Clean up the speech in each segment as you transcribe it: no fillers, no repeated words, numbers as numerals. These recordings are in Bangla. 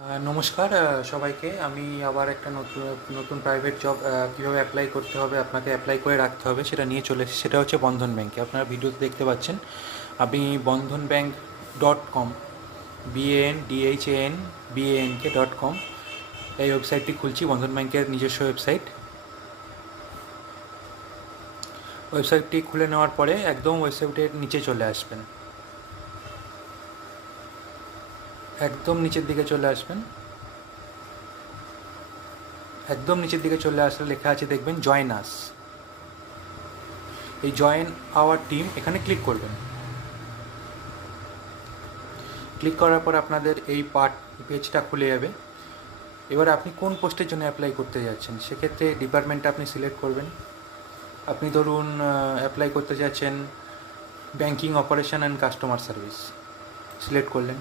নমস্কার সবাইকে। আমি আবার একটা নতুন নতুন প্রাইভেট জব কীভাবে অ্যাপ্লাই করতে হবে, আপনাকে অ্যাপ্লাই করে রাখতে হবে সেটা নিয়ে চলে এসেছি। সেটা হচ্ছে বন্ধন ব্যাঙ্কে। আপনারা ভিডিওতে দেখতে পাচ্ছেন, আমি বন্ধন ব্যাঙ্ক .com BANDHANBANK.com এই ওয়েবসাইটটি খুলছি। বন্ধন ব্যাঙ্কের নিজস্ব ওয়েবসাইটটি খুলে নেওয়ার পরে একদম ওয়েবসাইটের নিচে চলে আসবেন, একদম নিচের দিকে চলে আসবেন। একদম নিচের দিকে চলে আসলে লেখা আছে, দেখবেন জয়েন আস। এই জয়েন আওয়ার টিম এখানে ক্লিক করবেন। ক্লিক করার পর আপনাদের এই পেজটা খুলে যাবে। এবার আপনি কোন পোস্টের জন্য অ্যাপ্লাই করতে যাচ্ছেন, সেক্ষেত্রে ডিপার্টমেন্টটা আপনি সিলেক্ট করবেন। আপনি ধরুন অ্যাপ্লাই করতে যাচ্ছেন banking operation and customer service, select করলেন।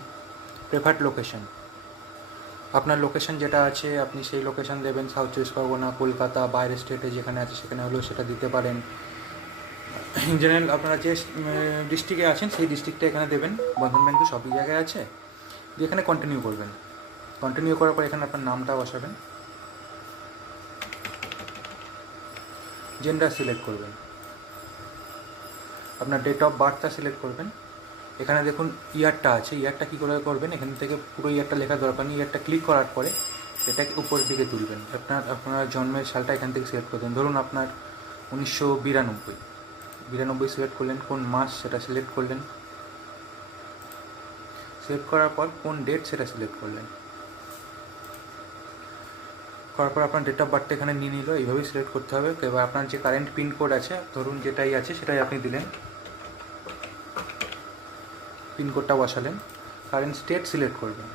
প্রেফার্ড লোকেশন, আপনার লোকেশন যেটা আছে আপনি সেই লোকেশন দেবেন। সাউথ চব্বিশ পরগনা, কলকাতা, বাইরের স্টেটে যেখানে আছে সেখানে হলেও সেটা দিতে পারেন। ইন জেনারেল আপনারা যে ডিস্ট্রিক্টে আছেন সেই ডিস্ট্রিক্টটা এখানে দেবেন। বন্ধন ব্যাঙ্ক তো সবই জায়গায় আছে। দিয়ে এখানে কন্টিনিউ করবেন। কন্টিনিউ করার পর এখানে আপনার নামটা বসাবেন, জেন্ডার সিলেক্ট করবেন, আপনার ডেট অফ বার্থটা সিলেক্ট করবেন। এখানে দেখুন ইয়ারটা আছে, ইয়ারটা কী করে করবেন, এখান থেকে পুরো ইয়ারটা লেখার দরকার নেই। ইয়ারটা ক্লিক করার পরে এটাকে উপরের দিকে তুলবেন। আপনার জন্মের সালটা এখান থেকে সিলেক্ট করবেন। ধরুন আপনার 1992 সিলেক্ট করলেন। কোন মাস সেটা সিলেক্ট করলেন। সিলেক্ট করার পর কোন ডেট সেটা সিলেক্ট করলেন। করার পর আপনার ডেট অফ বার্থটা এখানে নিয়ে নিল। এইভাবেই সিলেক্ট করতে হবে। এবার আপনার যে কারেন্ট পিনকোড আছে, ধরুন যেটাই আছে সেটাই আপনি দিলেন, পিনকোডটা বসালেন। কারেন্ট স্টেট সিলেক্ট করবেন।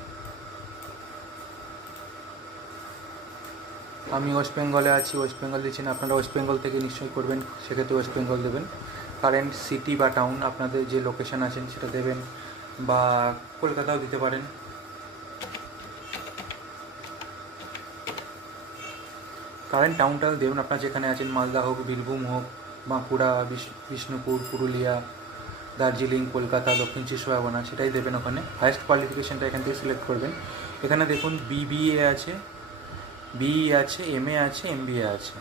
আমি ওয়েস্ট বেঙ্গলে আছি, ওয়েস্ট বেঙ্গল দিচ্ছেন। আপনারা ওয়েস্ট বেঙ্গল থেকে নিশ্চয়ই করবেন, সেক্ষেত্রে ওয়েস্ট বেঙ্গল দেবেন। কারেন্ট সিটি বা টাউন আপনাদের যে লোকেশান আছেন সেটা দেবেন, বা কলকাতাও দিতে পারেন। কারেন্ট টাউনটা দেবেন আপনার যেখানে আছেন, মালদা হোক, বীরভূম হোক, বাঁকুড়া, বিষ্ণুপুর, পুরুলিয়া, দার্জিলিং, কলকাতা, দক্ষিণ চব্বিশ পরগনা, সেটাই দেবেন ওখানে। হায়েস্ট কোয়ালিফিকেশানটা এখান থেকে সিলেক্ট করবেন। এখানে দেখুন BBA আছে, BE আছে, MA আছে, MBA আছে।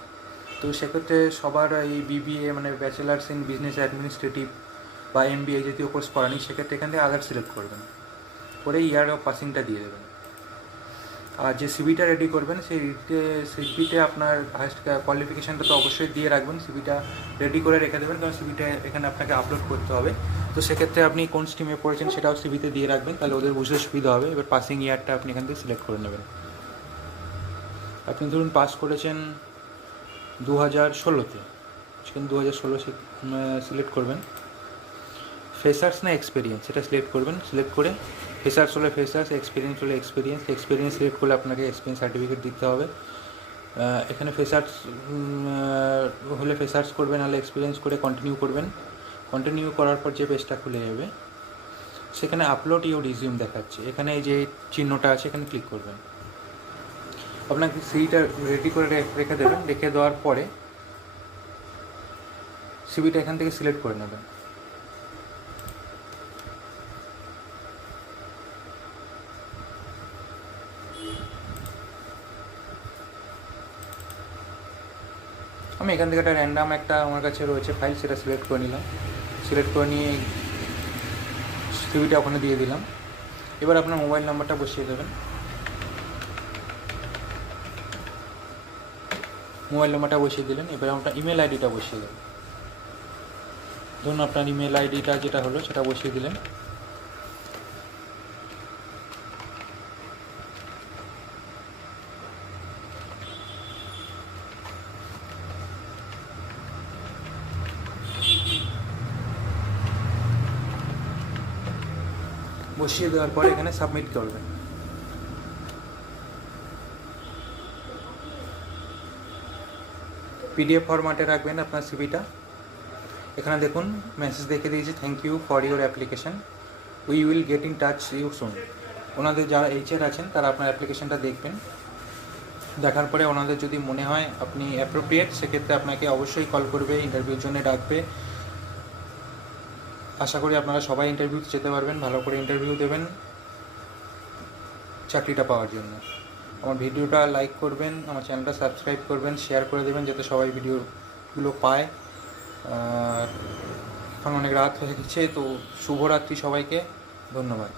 তো সেক্ষেত্রে সবার এই BBA মানে ব্যাচেলার্স ইন বিজনেস অ্যাডমিনিস্ট্রেটিভ বা MBA জাতীয় কোর্স করানি, সেক্ষেত্রে এখান থেকে আদার সিলেক্ট করবেন, করে ইয়ার অফ পাসিংটা দিয়ে দেবেন। আর যে সিভিটা রেডি করবেন সেই সিভিতে আপনার হায়েস্ট কোয়ালিফিকেশানটা তো অবশ্যই দিয়ে রাখবেন। সিভিটা রেডি করে রেখে দেবেন, কারণ সিভিটা এখানে আপনাকে আপলোড করতে হবে। তো সেক্ষেত্রে আপনি কোন স্ট্রিমে পড়েছেন সেটাও সিভিতে দিয়ে রাখবেন, তাহলে ওদের বুঝতে সুবিধা হবে। এবার পাসিং ইয়ারটা আপনি এখান থেকে সিলেক্ট করে নেবেন। আপনি ধরুন পাস করেছেন 2016-তে, সেখানে 2016 সিলেক্ট করবেন। ফ্রেশার্স না এক্সপিরিয়েন্স সেটা সিলেক্ট করবেন। সিলেক্ট করে ফ্রেশার্স হলে ফ্রেশার্স, এক্সপিরিয়েন্স হলে এক্সপিরিয়েন্স সিলেক্ট করলে আপনাকে এক্সপিরিয়েন্স সার্টিফিকেট দিতে হবে। এখানে ফ্রেশার্স হলে ফ্রেশার্স করবেন, নাহলে এক্সপিরিয়েন্স করে কন্টিনিউ করবেন। কন্টিনিউ করার পর যে পেজটা খুলে যাবে সেখানে আপলোড ইউর রিজিউম দেখাচ্ছে। এখানে এই যে চিহ্নটা আছে এখানে ক্লিক করবেন। আপনাকে সিভিটা রেডি করে রেখে দেবেন। রেখে দেওয়ার পরে সিভিটা এখান থেকে সিলেক্ট করে নেবেন। আমি এখান থেকে একটা র্যান্ডাম একটা আমার কাছে রয়েছে ফাইল, সেটা সিলেক্ট করে নিলাম। সিলেক্ট করে নিয়ে সিভিটা ওখানে দিয়ে দিলাম। এবার আপনার মোবাইল নাম্বারটা বসিয়ে দেবেন। মোবাইল নাম্বারটা বসিয়ে দিলেন। এবার আপনার ইমেল আইডিটা বসিয়ে দেবেন। ধরুন আপনার ইমেল আইডিটা যেটা হলো সেটা বসিয়ে দিলেন। বসিয়ে দেওয়ার পর এখানে সাবমিট করবেন। PDF ফরম্যাটে রাখবেন আপনার সিভিটা। এখানে দেখুন মেসেজ দেখে দিয়েছে, thank you for your application, we will get in touch you soon. ওনাদের যারা HR আছেন তারা আপনার অ্যাপ্লিকেশানটা দেখবেন। দেখার পরে ওনাদের যদি মনে হয় আপনি অ্যাপ্রোপ্রিয়েট, সেক্ষেত্রে আপনাকে অবশ্যই কল করবে, ইন্টারভিউর জন্য ডাকবে। আশা করি আপনারা সবাই ইন্টারভিউতে যেতে পারবেন, ভালো করে ইন্টারভিউ দেবেন। চাকরিটা পাওয়ার জন্য। আমার ভিডিওটা লাইক করবেন, আমার চ্যানেলটা সাবস্ক্রাইব করবেন, শেয়ার করে দেবেন যাতে সবাই ভিডিওগুলো পায়। আর এখন অনেক রাত হয়ে গেছে, তো শুভরাত্রি সবাইকে, ধন্যবাদ।